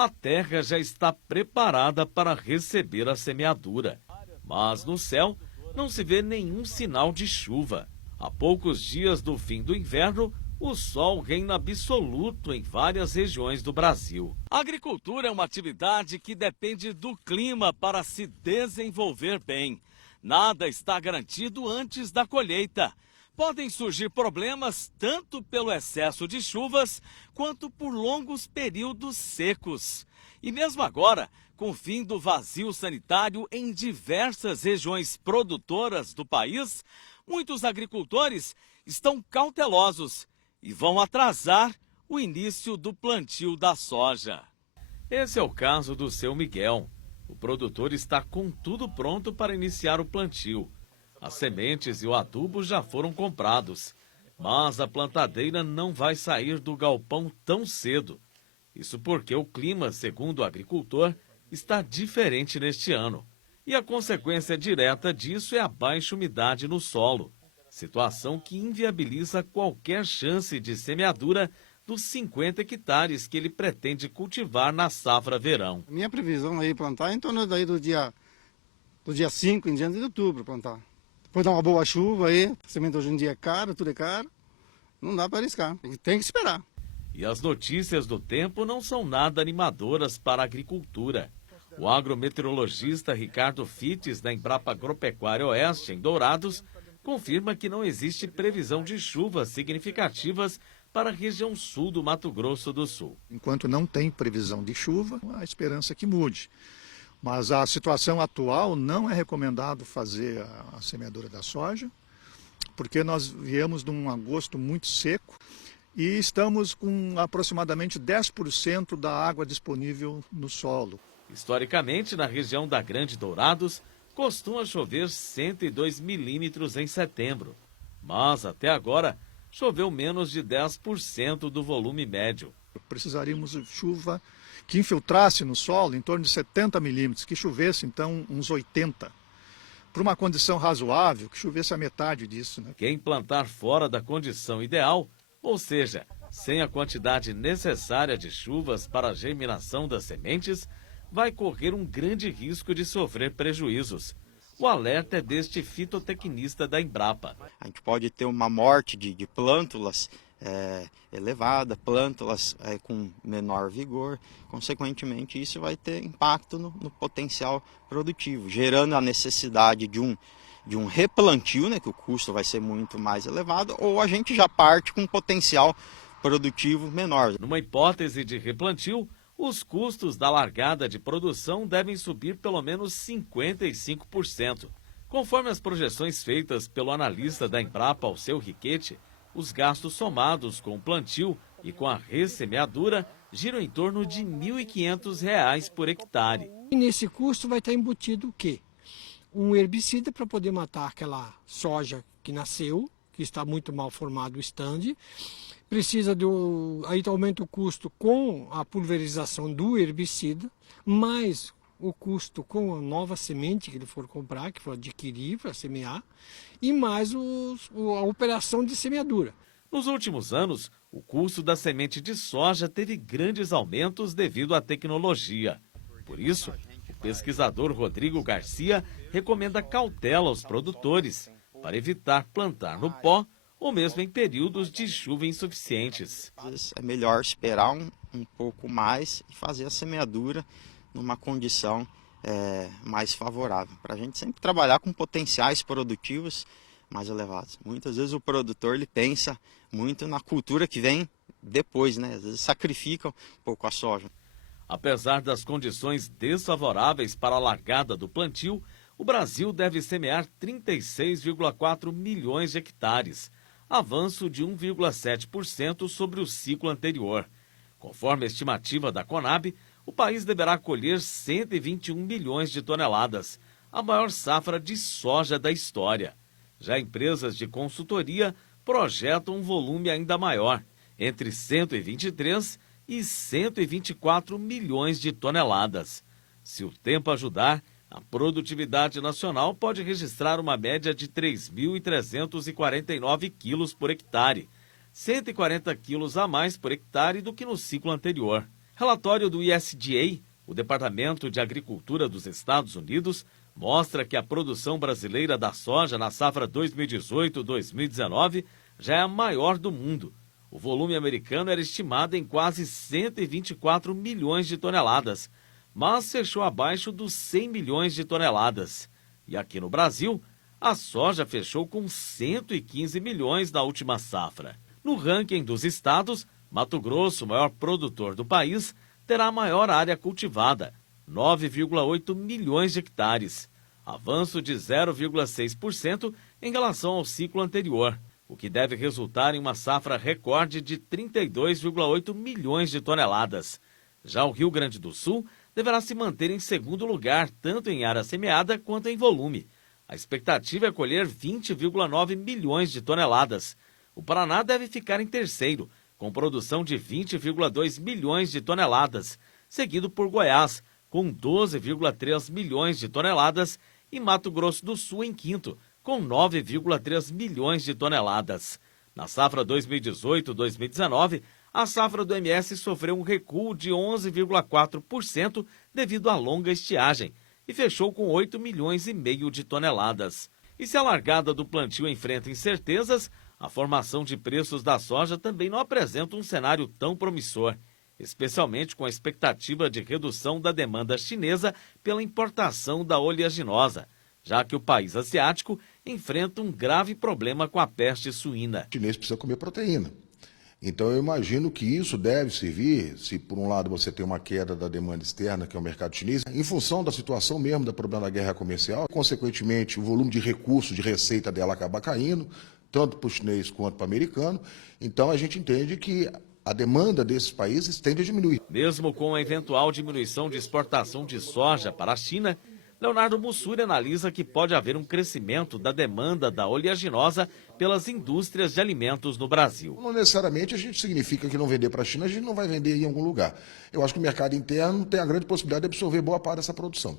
a terra já está preparada para receber a semeadura. Mas no céu não se vê nenhum sinal de chuva. Há poucos dias do fim do inverno, o sol reina absoluto em várias regiões do Brasil. A agricultura é uma atividade que depende do clima para se desenvolver bem. Nada está garantido antes da colheita. Podem surgir problemas tanto pelo excesso de chuvas quanto por longos períodos secos. E mesmo agora, com o fim do vazio sanitário em diversas regiões produtoras do país, muitos agricultores estão cautelosos e vão atrasar o início do plantio da soja. Esse é o caso do seu Miguel. O produtor está com tudo pronto para iniciar o plantio. As sementes e o adubo já foram comprados, mas a plantadeira não vai sair do galpão tão cedo. Isso porque o clima, segundo o agricultor, está diferente neste ano. E a consequência direta disso é a baixa umidade no solo, situação que inviabiliza qualquer chance de semeadura dos 50 hectares que ele pretende cultivar na safra verão. Minha previsão é plantar em torno daí do dia 5 em diante de outubro plantar. Depois dá uma boa chuva aí, a semente hoje em dia é cara, tudo é caro, não dá para arriscar, tem que esperar. E as notícias do tempo não são nada animadoras para a agricultura. O agrometeorologista Ricardo Fites, da Embrapa Agropecuária Oeste, em Dourados, confirma que não existe previsão de chuvas significativas para a região sul do Mato Grosso do Sul. Enquanto não tem previsão de chuva, a esperança é que mude. Mas a situação atual não é recomendado fazer a semeadura da soja, porque nós viemos de um agosto muito seco e estamos com aproximadamente 10% da água disponível no solo. Historicamente, na região da Grande Dourados, costuma chover 102 milímetros em setembro. Mas, até agora, choveu menos de 10% do volume médio. Precisaríamos de chuva que infiltrasse no solo em torno de 70 milímetros, que chovesse então uns 80. Para uma condição razoável, que chovesse a metade disso, né? Quem plantar fora da condição ideal, ou seja, sem a quantidade necessária de chuvas para a germinação das sementes, vai correr um grande risco de sofrer prejuízos. O alerta é deste fitotecnista da Embrapa. A gente pode ter uma morte de plântulas elevada, plântulas com menor vigor. Consequentemente, isso vai ter impacto no potencial produtivo, gerando a necessidade de um replantio, né, que o custo vai ser muito mais elevado, ou a gente já parte com um potencial produtivo menor. Numa hipótese de replantio, os custos da largada de produção devem subir pelo menos 55%. Conforme as projeções feitas pelo analista da Embrapa, Alceu Riquetti, os gastos somados com o plantio e com a ressemeadura giram em torno de R$ 1.500 por hectare. E nesse custo vai estar embutido o quê? Um herbicida para poder matar aquela soja que nasceu, que está muito mal formado o estande. Precisa aí aumenta o custo com a pulverização do herbicida, mais o custo com a nova semente que ele for comprar, que for adquirir para semear, e mais a operação de semeadura. Nos últimos anos, o custo da semente de soja teve grandes aumentos devido à tecnologia. Por isso, o pesquisador Rodrigo Garcia recomenda cautela aos produtores para evitar plantar no pó ou mesmo em períodos de chuva insuficientes. Às vezes é melhor esperar um pouco mais e fazer a semeadura numa condição mais favorável, para a gente sempre trabalhar com potenciais produtivos mais elevados. Muitas vezes o produtor ele pensa muito na cultura que vem depois, né? Às vezes sacrifica um pouco a soja. Apesar das condições desfavoráveis para a largada do plantio, o Brasil deve semear 36,4 milhões de hectares, avanço de 1,7% sobre o ciclo anterior. Conforme a estimativa da Conab, o país deverá colher 121 milhões de toneladas, a maior safra de soja da história. Já empresas de consultoria projetam um volume ainda maior, entre 123 e 124 milhões de toneladas. Se o tempo ajudar, a produtividade nacional pode registrar uma média de 3.349 quilos por hectare, 140 quilos a mais por hectare do que no ciclo anterior. Relatório do USDA, o Departamento de Agricultura dos Estados Unidos, mostra que a produção brasileira da soja na safra 2018-2019 já é a maior do mundo. O volume americano era estimado em quase 124 milhões de toneladas, mas fechou abaixo dos 100 milhões de toneladas. E aqui no Brasil, a soja fechou com 115 milhões na última safra. No ranking dos estados, Mato Grosso, o maior produtor do país, terá a maior área cultivada, 9,8 milhões de hectares, avanço de 0,6% em relação ao ciclo anterior, o que deve resultar em uma safra recorde de 32,8 milhões de toneladas. Já o Rio Grande do Sul deverá se manter em segundo lugar, tanto em área semeada quanto em volume. A expectativa é colher 20,9 milhões de toneladas. O Paraná deve ficar em terceiro, com produção de 20,2 milhões de toneladas, seguido por Goiás, com 12,3 milhões de toneladas, e Mato Grosso do Sul em quinto, com 9,3 milhões de toneladas. Na safra 2018-2019, a safra do MS sofreu um recuo de 11,4% devido à longa estiagem e fechou com 8 milhões e meio de toneladas. E se a largada do plantio enfrenta incertezas, a formação de preços da soja também não apresenta um cenário tão promissor, especialmente com a expectativa de redução da demanda chinesa pela importação da oleaginosa, já que o país asiático enfrenta um grave problema com a peste suína. O chinês precisa comer proteína. Então eu imagino que isso deve servir, se por um lado você tem uma queda da demanda externa, que é o mercado chinês, em função da situação mesmo do problema da guerra comercial, consequentemente o volume de recursos, de receita dela acaba caindo, tanto para o chinês quanto para o americano. Então a gente entende que a demanda desses países tende a diminuir. Mesmo com a eventual diminuição de exportação de soja para a China, Leonardo Mussuri analisa que pode haver um crescimento da demanda da oleaginosa pelas indústrias de alimentos no Brasil. Não necessariamente a gente significa que não vender para a China, a gente não vai vender em algum lugar. Eu acho que o mercado interno tem a grande possibilidade de absorver boa parte dessa produção.